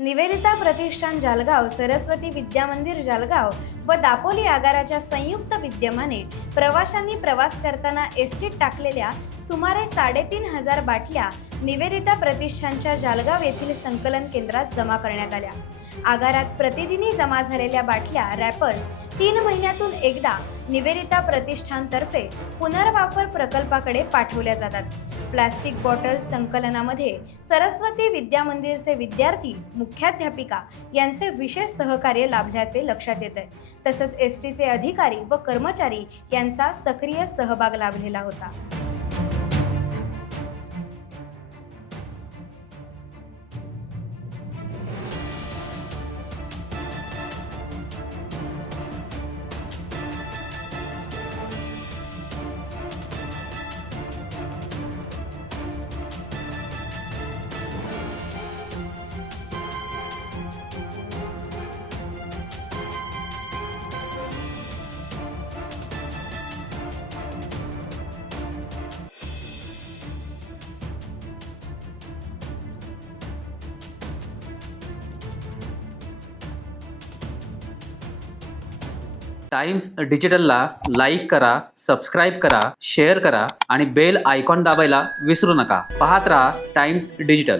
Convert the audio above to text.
निवेदिता प्रतिष्ठान जळगाव, सरस्वती विद्या मंदिर जळगाव व दापोली आगाराच्या संयुक्त विद्यमाने प्रवाशांनी प्रवास करताना एसटीत टाकलेल्या सुमारे 3,500 बाटल्या निवेदिता प्रतिष्ठानच्या जळगाव येथील संकलन केंद्रात जमा करण्यात आल्या। आगारात प्रतिदिनी जमा झालेल्या बाटल्या रॅपर्स 3 महिन्यातून एकदा निवेदिता प्रतिष्ठानतर्फे पुनर्वापर प्रकल्पाकडे पाठवल्या जातात। प्लास्टिक बॉटल्स संकलनामध्ये सरस्वती विद्या मंदिरचे विद्यार्थी, मुख्याध्यापिका यांचे विशेष सहकार्य लाभल्याचे लक्षात येत आहे। तसंच एसटीचे अधिकारी व कर्मचारी यांचा सक्रिय सहभाग लाभलेला होता। टाइम्स डिजिटलला लाईक करा, सबस्क्राईब करा, शेअर करा आणि बेल आयकॉन दाबायला विसरू नका। पाहत रहा टाइम्स डिजिटल।